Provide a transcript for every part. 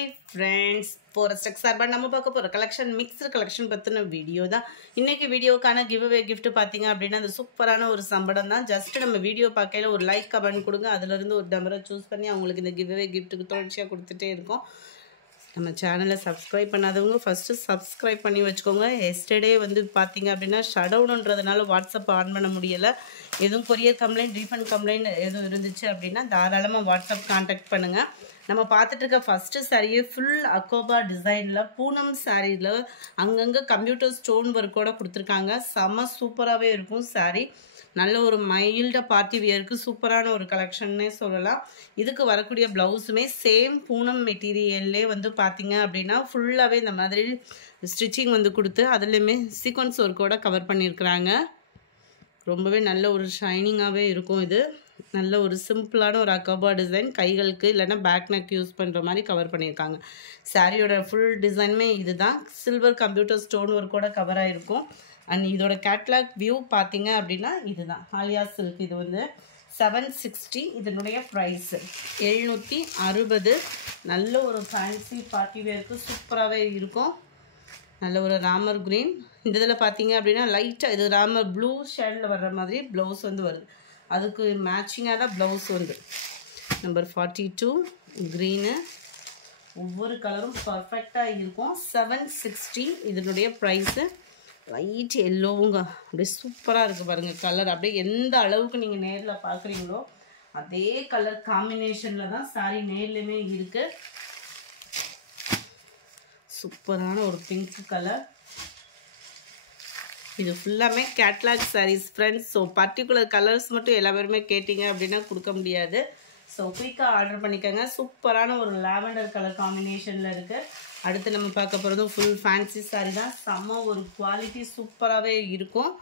Hi friends, Forest Sarban நம்ம பார்க்க போற கலெக்ஷன் மிக்ஸ்டு கலெக்ஷன் பத்தின வீடியோ தான். இன்னைக்கு வீடியோக்கான giveaway gift பாத்தீங்க அப்படினா அந்த சூப்பரான ஒரு சம்படம் தான். ஜஸ்ட் நம்ம வீடியோ பார்க்கையில ஒரு லைக் கமெண்ட் கொடுங்க. அதில இருந்து ஒரு நம்பரை சூஸ் பண்ணி உங்களுக்கு இந்த giveaway giftக்கு தொடர்ச்சியா கொடுத்துட்டே இருக்கோம். நம்ம சேனலை சப்ஸ்கிரைப் பண்ணாதவங்க ஃபர்ஸ்ட் சப்ஸ்கிரைப் பண்ணி வச்சுக்கோங்க. எஸ்டர்டே வந்து பாத்தீங்க அப்படினா ஷட் டவுன்ன்றதுனால வாட்ஸ்அப் ஆன் பண்ண முடியல. எதுவும் கொரியர் கம்ப்ளைண்ட் ரீஃபண்ட் கம்ப்ளைண்ட் எதுவும் இருந்துச்சு அப்படினா தாராளமா வாட்ஸ்அப் கான்டாக்ட் பண்ணுங்க. நம்ம பார்த்துட்டு இருக்க ஃபர்ஸ்ட் சாரியே ஃபுல் அக்கோபா டிசைன்ல பூனம் சாரில அங்கங்க கம்ப்யூட்டர் ஸ்டோன் ஒர்க்கோட கொடுத்துருக்காங்க. செம சூப்பராகவே இருக்கும் சாரி. நல்ல ஒரு மைல்டாக பார்ட்டி வியருக்கு சூப்பரான ஒரு கலெக்ஷன்னே சொல்லலாம். இதுக்கு வரக்கூடிய ப்ளவுஸுமே சேம் பூனம் மெட்டீரியல்லே வந்து பார்த்தீங்க அப்படின்னா ஃபுல்லாகவே இந்த மாதிரி ஸ்டிச்சிங் வந்து கொடுத்து அதுலேயுமே சீக்வன்ஸ் ஒர்க்கோட கவர் பண்ணியிருக்கிறாங்க. ரொம்பவே நல்ல ஒரு ஷைனிங்காகவே இருக்கும். இது நல்ல ஒரு சிம்பிளான ஒரு அக்கோபா டிசைன், கைகளுக்கு இல்லைன்னா பேக் நெக் யூஸ் பண்ணுற மாதிரி கவர் பண்ணியிருக்காங்க. சாரியோட ஃபுல் டிசைனுமே இது தான். சில்வர் கம்ப்யூட்டர் ஸ்டோன் ஒர்க்கோட கவர் ஆகிருக்கும். அண்ட் இதோட கேட்லாக் வியூ பார்த்தீங்க அப்படின்னா இதுதான் ஆலியா சில்க். இது வந்து 760. இதனுடைய ப்ரைஸ் 760. நல்ல ஒரு ஃபேன்சி பார்ட்டி வேருக்கு சூப்பராகவே இருக்கும். நல்ல ஒரு ராமர் க்ரீன். இந்த இதில் பார்த்தீங்க அப்படின்னா லைட்டாக இது ராமர் ப்ளூ ஷேடில் வர்ற மாதிரி ப்ளவுஸ் வந்து வருது. அதுக்கு மேட்சிங்காக தான் ப்ளவுஸ் வந்து நம்பர் 42 க்ரீனு. ஒவ்வொரு கலரும் பர்ஃபெக்டாக இருக்கும். 760. இதனுடைய ப்ரைஸு லைட் எல்லோவுங்க. அப்படியே சூப்பராக இருக்குது பாருங்கள் கலர். அப்படியே எந்த அளவுக்கு நீங்கள் நேரில் பார்க்குறீங்களோ அதே கலர் காம்பினேஷனில் தான் சாரி நேர்லையுமே இருக்குது. சூப்பரான ஒரு பிங்க் கலர். இது ஃபுல்லாமே catalogue saris friends. So particular colours மட்டும் எல்லா பேருமே கேட்டிங்க அப்படின்னா கொடுக்க முடியாது. ஸோ குயிக்காக ஆர்டர் பண்ணிக்கோங்க. சூப்பரான ஒரு லாவெண்டர் கலர் காம்பினேஷனில் இருக்குது. அடுத்து நம்ம பார்க்க போகிறதும் ஃபுல் ஃபேன்சி சாரீ தான். செம்ம ஒரு குவாலிட்டி சூப்பராகவே இருக்கும்.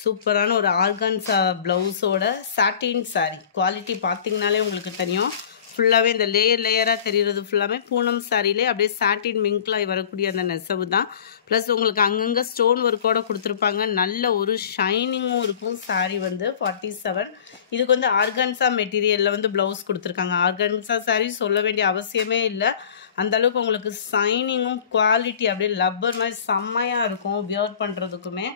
சூப்பரான ஒரு ஆர்கான்ஸா ப்ளவுஸோட சாட்டின் சாரீ. குவாலிட்டி பார்த்தீங்கனாலே உங்களுக்கு தெரியும். ஃபுல்லாகவே இந்த லேயராக தெரிகிறது ஃபுல்லாமே பூனம் சாரிலே அப்படியே சாட்டின் மிங்க்லாக வரக்கூடிய அந்த நெசவு தான். ப்ளஸ் உங்களுக்கு அங்கங்கே ஸ்டோன் ஒர்க்கோட கொடுத்துருப்பாங்க. நல்ல ஒரு ஷைனிங்கும் இருக்கும். சாரீ வந்து 47. இதுக்கு வந்து ஆர்கான்ஸா மெட்டீரியலில் வந்து ப்ளவுஸ் கொடுத்துருக்காங்க. ஆர்கான்ஸா சாரீ சொல்ல வேண்டிய அவசியமே இல்லை. அந்தளவுக்கு உங்களுக்கு ஷைனிங்கும் குவாலிட்டி அப்படியே லப்பர் மாதிரி செம்மையாக இருக்கும். வியர் பண்ணுறதுக்குமே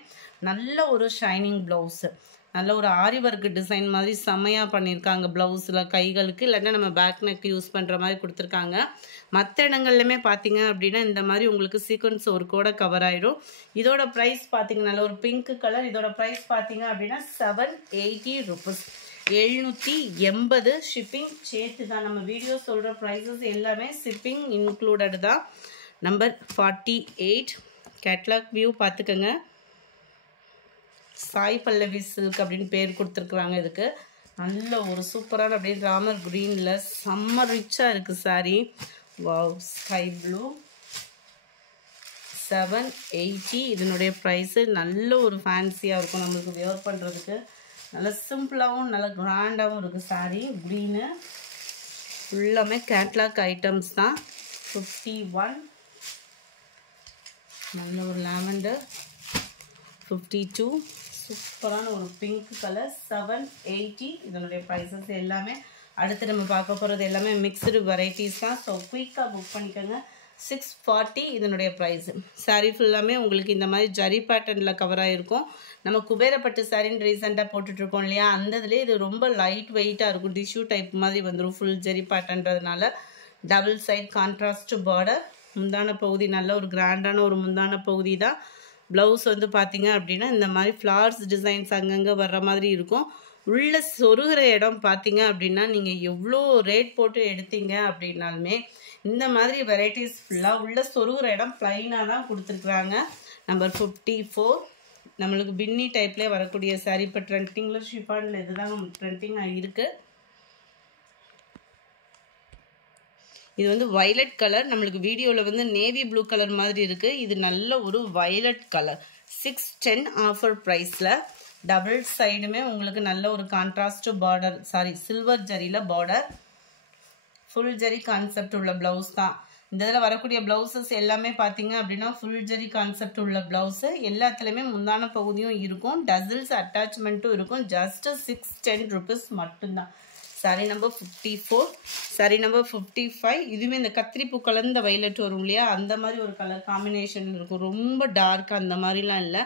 நல்ல ஒரு ஷைனிங் ப்ளவுஸு. நல்ல ஒரு ஆரி ஒர்க் டிசைன் மாதிரி செம்மையாக பண்ணியிருக்காங்க. ப்ளவுஸில் கைகளுக்கு இல்லைன்னா நம்ம பேக் நெக் யூஸ் பண்ணுற மாதிரி கொடுத்துருக்காங்க. மற்ற இடங்கள்லையுமே பார்த்தீங்க அப்படின்னா இந்த மாதிரி உங்களுக்கு சீக்வன்ஸ் ஒர்க்கோட கவர் ஆகிடும். இதோட ப்ரைஸ் பார்த்தீங்கன்னா நல்ல ஒரு பிங்க் கலர். இதோட ப்ரைஸ் பார்த்தீங்க அப்படின்னா 780 ருபீஸ். 780. ஷிப்பிங் சேர்த்து தான். நம்ம வீடியோ சொல்கிற ப்ரைஸஸ் எல்லாமே ஷிப்பிங் இன்க்ளூடட் தான். நம்பர் 48 கேட்லாக் வியூ பார்த்துக்கோங்க. சாய் பல்லவி சில்க் அப்படின்னு பேர் கொடுத்துருக்குறாங்க. இதுக்கு நல்ல ஒரு சூப்பரான அப்படியே ராமர் க்ரீனில் செம்ம ரிச்சாக இருக்குது சாரீ. Wow sky blue. 780. இதனுடைய ப்ரைஸு நல்ல ஒரு ஃபேன்சியாக இருக்கும். நம்மளுக்கு வியர் பண்ணுறதுக்கு நல்ல சிம்பிளாகவும் நல்ல கிராண்டாகவும் இருக்குது சாரீ. க்ரீனு ஃபுல்லாமே கேட்லாக் ஐட்டம்ஸ் தான். 51. நல்ல ஒரு லாவெண்டர். 52. சூப்பரான ஒரு பிங்க் கலர். 780. இதனுடைய ப்ரைஸஸ் எல்லாமே. அடுத்து நம்ம பார்க்க போகிறது எல்லாமே மிக்சடு வெரைட்டிஸ் தான். ஸோ குயிக்காக புக் பண்ணிக்கோங்க. 640. இதனுடைய ப்ரைஸு. சாரீ ஃபுல்லாமே உங்களுக்கு இந்த மாதிரி ஜரி பேட்டர்னில் கவர் ஆகிருக்கும். நம்ம குபேரப்பட்டு சாரின்னு ரீசெண்டாக போட்டுட்ருக்கோம் இல்லையா, அந்த இதுலேயே இது ரொம்ப லைட் வெயிட்டாக இருக்கும். டிஷ்யூ டைப் மாதிரி வந்துடும். ஃபுல் ஜரி பேட்டர்ன்றதுனால டபுள் சைட் கான்ட்ராஸ்ட் பார்டர். முந்தான பகுதி நல்ல ஒரு கிராண்டான ஒரு முந்தான பகுதி தான். ப்ளவுஸ் வந்து பார்த்தீங்க அப்படின்னா இந்த மாதிரி ஃப்ளார்ஸ் டிசைன்ஸ் அங்கங்கே வர்ற மாதிரி இருக்கும். உள்ள சொருகிற இடம் பார்த்தீங்க அப்படின்னா நீங்கள் எவ்வளோ ரேட் போட்டு எடுத்தீங்க அப்படின்னாலுமே இந்த மாதிரி வெரைட்டிஸ் ஃபுல்லாக உள்ள சொருகிற இடம் ப்ளைனாக தான் கொடுத்துருக்குறாங்க. நம்பர் 54. நம்மளுக்கு பின்னி டைப்லேயே வரக்கூடிய சாரீ. இப்போ ட்ரெண்டிங்கில் ஷிஃபானில் இதுதான் ட்ரெண்டிங்காக இருக்குது. இது வந்து வயலட் கலர். நம்மளுக்கு வீடியோவில் வந்து நேவி ப்ளூ கலர் மாதிரி இருக்குது. இது நல்ல ஒரு வயலட் கலர். 610 ஆஃபர் ப்ரைஸில். டபுள் சைடுமே உங்களுக்கு நல்ல ஒரு கான்ட்ராஸ்ட் பார்டர். சாரி சில்வர் ஜரியில் பார்டர். ஃபுல் ஜரி கான்செப்ட் உள்ள ப்ளவுஸ் தான். இந்த இதில் வரக்கூடிய ப்ளவுசஸ் எல்லாமே பார்த்தீங்க அப்படின்னா ஃபுல் ஜரி கான்செப்ட் உள்ள ப்ளவுஸு. எல்லாத்துலேயுமே முந்தான பகுதியும் இருக்கும். டசில்ஸ் அட்டாச்மெண்ட்டும் இருக்கும். ஜஸ்ட்டு 610 ருபீஸ் மட்டும்தான். saree number 54, saree number 55. இதுவே இந்த கத்திரிப்பூ கலந்த violet வரும் இல்லையா அந்த மாதிரி ஒரு கலர் காம்பினேஷன் இருக்கும். ரொம்ப டார்க் அந்த மாதிரிலாம் இல்லை.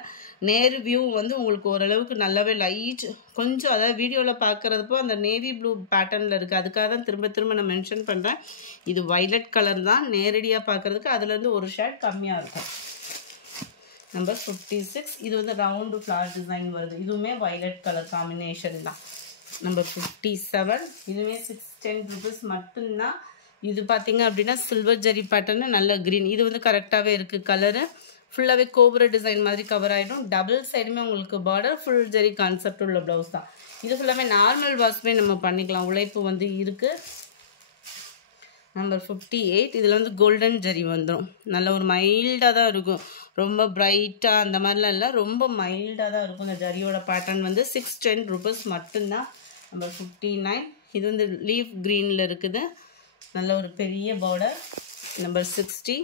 நேர் வியூ வந்து உங்களுக்கு ஓரளவுக்கு நல்லாவே லைட் கொஞ்சம் அதாவது வீடியோவில் பார்க்குறப்போ அந்த நேவி ப்ளூ பேட்டர்னில் இருக்குது. அதுக்காக தான் திரும்ப திரும்ப நான் மென்ஷன் பண்ணுறேன். இது வைலட் கலர் தான் நேரடியாக பார்க்குறதுக்கு அதுலேருந்து ஒரு ஷேட் கம்மியாக இருக்கும். நம்பர் 56 இது வந்து ரவுண்டு ஃப்ளார் டிசைன் வருது. இதுவுமே வைலட் கலர் காம்பினேஷன் தான். நம்பர் 57 இதுவே 610 rupees மட்டும்தான். இது பார்த்தீங்க அப்படின்னா சில்வர் ஜரி பேட்டர்னு நல்ல க்ரீன். இது வந்து கரெக்டாகவே இருக்குது கலரு. ஃபுல்லாகவே கோபுர டிசைன் மாதிரி கவர் ஆகிடும். டபுள் சைடுமே உங்களுக்கு பார்டர் ஃபுல் ஜரி கான்செப்ட் உள்ள ப்ளவுஸ் தான். இது ஃபுல்லாகவே நார்மல் வாஷ்மே நம்ம பண்ணிக்கலாம். உழைப்பு வந்து இருக்குது. நம்பர் 58 இதில் வந்து கோல்டன் ஜரி வந்துடும். நல்ல ஒரு மைல்டாக தான் இருக்கும். ரொம்ப பிரைட்டாக அந்த மாதிரிலாம் இல்லை, ரொம்ப மைல்டாக தான் இருக்கும். இந்த ஜரியோட பேட்டர்ன் வந்து 610 rupees மட்டும்தான். நம்பர் 59 இது வந்து லீஃப் க்ரீனில் இருக்குது. நல்ல ஒரு பெரிய பார்டர். நம்பர் 60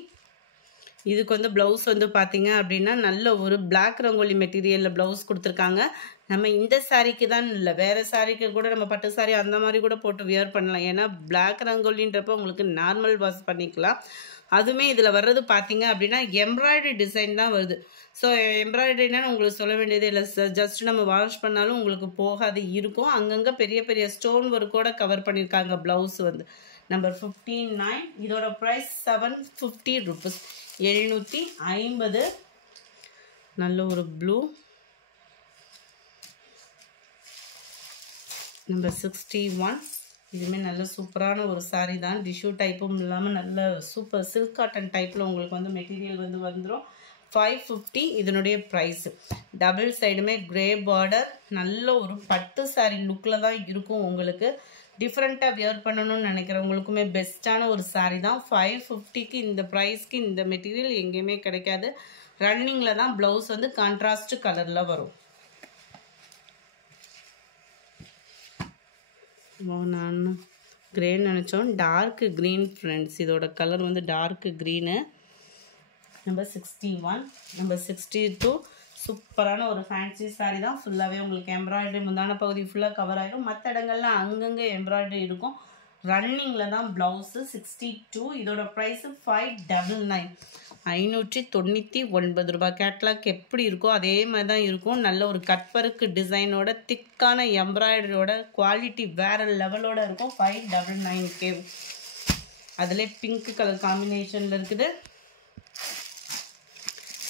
இதுக்கு வந்து ப்ளவுஸ் வந்து பார்த்தீங்க அப்படின்னா நல்ல ஒரு பிளாக் ரங்கோலி மெட்டீரியலில் ப்ளவுஸ் கொடுத்துருக்காங்க. நம்ம இந்த சாரீக்கு தான் இல்லை, வேறு சாரீக்கு கூட நம்ம பட்டு சாரீ அந்த மாதிரி கூட போட்டு வியர் பண்ணலாம். ஏன்னா பிளாக் ரங்கோலின்றப்போ உங்களுக்கு நார்மல் வாஷ் பண்ணிக்கலாம். அதுவுமே இதில் வர்றது பார்த்தீங்க அப்படின்னா எம்ப்ராய்டரி டிசைன் தான் வருது. ஸோ எம்ப்ராய்டரினா உங்களுக்கு சொல்ல வேண்டியதே இல்லை. ஜஸ்ட் நம்ம வாஷ் பண்ணாலும் உங்களுக்கு போகாது இருக்கும். அங்கங்கே பெரிய பெரிய ஸ்டோன் ஒர்க்கோட கவர் பண்ணியிருக்காங்க ப்ளவுஸ் வந்து. நம்பர் 59 இதோட ப்ரைஸ் 750 rupees 750. நல்ல ஒரு ப்ளூ. நம்பர் 61 இதுவுமே நல்ல சூப்பரான ஒரு சாரீ தான். டிஷ்யூ டைப்பும் இல்லாமல் நல்ல சூப்பர் சில்க் காட்டன் டைப்பில் உங்களுக்கு வந்து மெட்டீரியல் வந்து வந்துடும். 550 இதனுடைய ப்ரைஸு. டபுள் சைடுமே கிரே பார்டர். நல்ல ஒரு பட்டு சாரீ லுக்கில் தான் இருக்கும். உங்களுக்கு டிஃப்ரெண்ட்டாக வியர் பண்ணணும்னு நினைக்கிறவங்களுக்குமே பெஸ்ட்டான ஒரு சாரீ தான். 550க்கு இந்த ப்ரைஸ்க்கு இந்த மெட்டீரியல் எங்கேயுமே கிடைக்காது. ரன்னிங்கில் தான் ப்ளவுஸ் வந்து கான்ட்ராஸ்ட் கலரில் வரும். நான் கிரேன்னு நினச்சோம், டார்க் க்ரீன் ஃப்ரெண்ட்ஸ். இதோட கலர் வந்து டார்க் க்ரீனு. நம்பர் 61 நம்பர் 62 சூப்பரான ஒரு ஃபேன்சி சாரீ தான். ஃபுல்லாகவே உங்களுக்கு எம்ப்ராய்டரி முந்தான பகுதி ஃபுல்லாக கவர் ஆகிடும். மற்ற இடங்கள்லாம் அங்கங்கே எம்ப்ராய்டரி இருக்கும். ரன்னிங்கில் தான் ப்ளவுஸு. 62 இதோட ப்ரைஸு 599 599 ரூபாய். கேட்லாக் எப்படி இருக்கோ அதே மாதிரி தான் இருக்கும். நல்ல ஒரு கட்வர்க்கு டிசைனோட திக்கான எம்ப்ராய்டரியோட குவாலிட்டி வேறு லெவலோட இருக்கும். 599K. அதிலே பிங்க் கலர் காம்பினேஷனில் இருக்குது.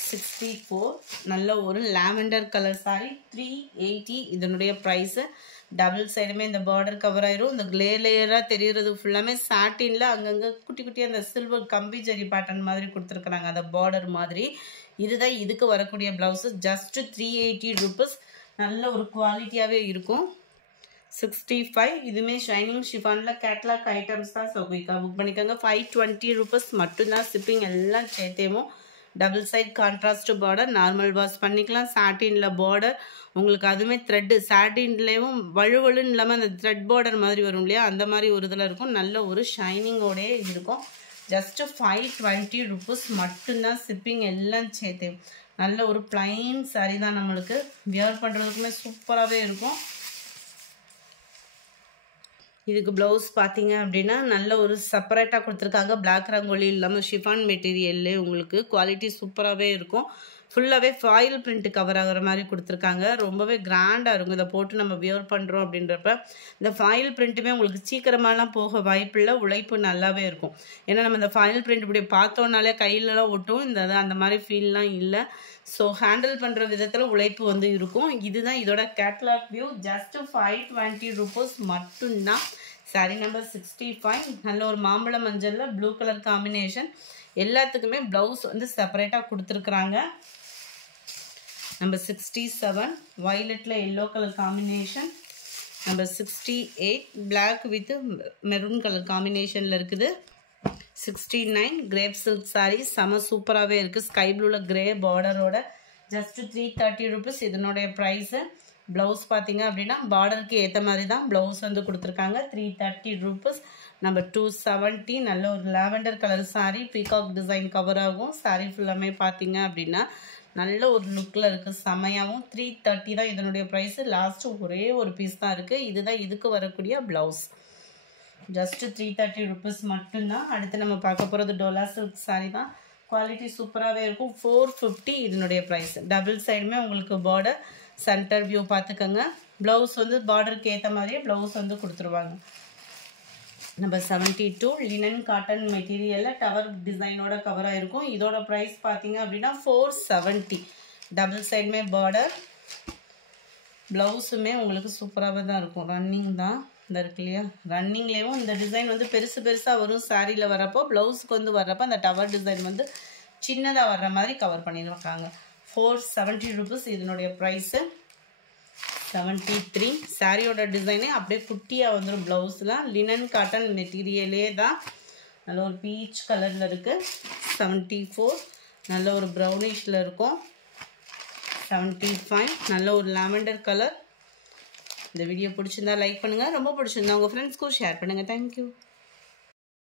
64 நல்ல ஒரு லாவெண்டர் கலர் சாரி 380 இதனுடைய ப்ரைஸு. டபுள் சைடுமே இந்த பார்டர் கவர் ஆயிரும். இந்த லேயராக தெரிகிறது ஃபுல்லாமே சாட்டினில் அங்கங்கே குட்டி குட்டியாக அந்த சில்வர் கம்பி ஜரி பேட்டர்ன் மாதிரி கொடுத்துருக்குறாங்க அந்த பார்டர் மாதிரி. இதுதான் இதுக்கு வரக்கூடிய ப்ளவுஸு. Just 380 rupees. நல்ல ஒரு குவாலிட்டியாகவே இருக்கும். 65 இதுவுமே ஷைனிங் ஷிஃபானில் கேட்லாக் ஐட்டம்ஸ் தான். ஸோ குயிக்காக புக் பண்ணிக்கோங்க. 520 rupees மட்டும்தான். ஷிப்பிங் எல்லாம் சேர்த்தேவும். Double side contrast border. Normal wash பண்ணிக்கலாம். சாட்டினில் பார்டர் உங்களுக்கு அதுவுமே த்ரெட்டு சாட்டின்லேயும் வழுவழுன்னு இல்லாமல் அந்த த்ரெட் பார்டர் மாதிரி வரும் இல்லையா அந்த மாதிரி ஒரு இதில் இருக்கும். நல்ல ஒரு ஷைனிங்கோடே இருக்கும். ஜஸ்ட்டு 520 rupees மட்டும்தான். ஷிப்பிங் எல்லாம் சேர்த்து நல்ல ஒரு பிளைன் சாரீ தான். நம்மளுக்கு வியர் பண்ணுறதுக்குமே சூப்பராகவே இருக்கும். இதுக்கு ப்ளவுஸ் பார்த்தீங்க அப்படின்னா நல்ல ஒரு செப்பரேட்டாக கொடுத்துருக்காங்க. பிளாக் ரங்கோலி இல்லாமல் ஷிஃபான் மெட்டீரியல்லே உங்களுக்கு குவாலிட்டி சூப்பராகவே இருக்கும். ஃபுல்லாகவே ஃபாயில் பிரிண்ட் கவர் ஆகிற மாதிரி கொடுத்துருக்காங்க. ரொம்பவே கிராண்டாக இருக்கும். இதை போட்டு நம்ம வியர் பண்ணுறோம் அப்படின்றப்ப இந்த ஃபாயில் பிரிண்ட்டுமே உங்களுக்கு சீக்கிரமாலாம் போக வாய்ப்பில்லை. உழைப்பு நல்லாவே இருக்கும். ஏன்னா நம்ம இந்த ஃபாயில் பிரிண்ட் இப்படி பார்த்தோன்னாலே கையிலலாம் ஒட்டும். இந்த அந்த மாதிரி ஃபீல்லாம் இல்லை. ஸோ ஹேண்டில் பண்ணுற விதத்தில் உழைப்பு வந்து இருக்கும். இதுதான் இதோட கேட்லாக் வியூ. ஜஸ்ட்டு 520 rupees மட்டும்தான். சாரி நம்பர் 65 நல்ல ஒரு மாம்பழ மஞ்சளில் ப்ளூ கலர் காம்பினேஷன். எல்லாத்துக்குமே ப்ளவுஸ் வந்து செப்பரேட்டாக கொடுத்துருக்குறாங்க. நம்பர் 67 வயலட்டில் yellow colour combination. Number 68 black with maroon colour காம்பினேஷனில் இருக்குது. 69 கிரேப் சில்க் சாரீ செம சூப்பராகவே இருக்குது. ஸ்கை ப்ளூவில் கிரே பார்டரோட ஜஸ்ட்டு 330 rupees இதனுடைய ப்ரைஸு. ப்ளவுஸ் பார்த்தீங்க அப்படின்னா பார்டருக்கு ஏற்ற மாதிரி தான் ப்ளவுஸ் வந்து கொடுத்துருக்காங்க. 330 rupees. நம்பர் 270 நல்ல ஒரு lavender colour sari peacock design cover ஆகும். சாரீ ஃபுல்லாமே பார்த்தீங்க அப்படின்னா நல்ல ஒரு லுக்கில் இருக்குது. செமையாகவும் 330 தான் இதனுடைய ப்ரைஸு. லாஸ்ட்டு ஒரே ஒரு பீஸ் தான் இருக்குது. இதுதான் இதுக்கு வரக்கூடிய ப்ளவுஸ். ஜஸ்ட்டு 330 ருபீஸ் மட்டும்தான். அடுத்து நம்ம பார்க்க போகிறது டோலா சில்க் சாரீ தான். குவாலிட்டி சூப்பராகவே இருக்கும். 450 இதனுடைய ப்ரைஸ். டபுள் சைடுமே உங்களுக்கு பார்டர், சென்டர் வியூ பார்த்துக்கோங்க. ப்ளவுஸ் வந்து பார்டருக்கு ஏற்ற மாதிரியே ப்ளவுஸ் வந்து கொடுத்துருவாங்க. நம்பர் 72 லினன் காட்டன் மெட்டீரியலில் டவர் டிசைனோட கவராக இருக்கும். இதோட ப்ரைஸ் பார்த்தீங்க அப்படின்னா 470. டபுள் சைடுமே பார்டர், ப்ளவுஸுமே உங்களுக்கு சூப்பராகவே தான் இருக்கும். ரன்னிங் தான் இந்த இருக்கு இல்லையா, ரன்னிங்லேயும் இந்த டிசைன் வந்து பெருசாக வரும். சாரியில் வரப்போ ப்ளவுஸுக்கு வந்து வர்றப்போ அந்த டவர் டிசைன் வந்து சின்னதாக வர்ற மாதிரி கவர் பண்ணியிருக்காங்க. 470 ருபீஸ் இதனுடைய ப்ரைஸு. 73 சாரியோட டிசைனே அப்படியே குட்டியாக வந்துடும். ப்ளவுஸ்லாம் லினன் காட்டன் மெட்டீரியலே தான். நல்ல ஒரு பீச் கலரில் இருக்குது. 74 நல்ல ஒரு ப்ரௌனிஷில் இருக்கும். 75 நல்ல ஒரு லாவெண்டர் கலர். இந்த வீடியோ பிடிச்சிருந்தா லைக் பண்ணுங்கள். ரொம்ப பிடிச்சிருந்தா உங்கள் ஃப்ரெண்ட்ஸ்க்கும் ஷேர் பண்ணுங்கள். தேங்க்யூ.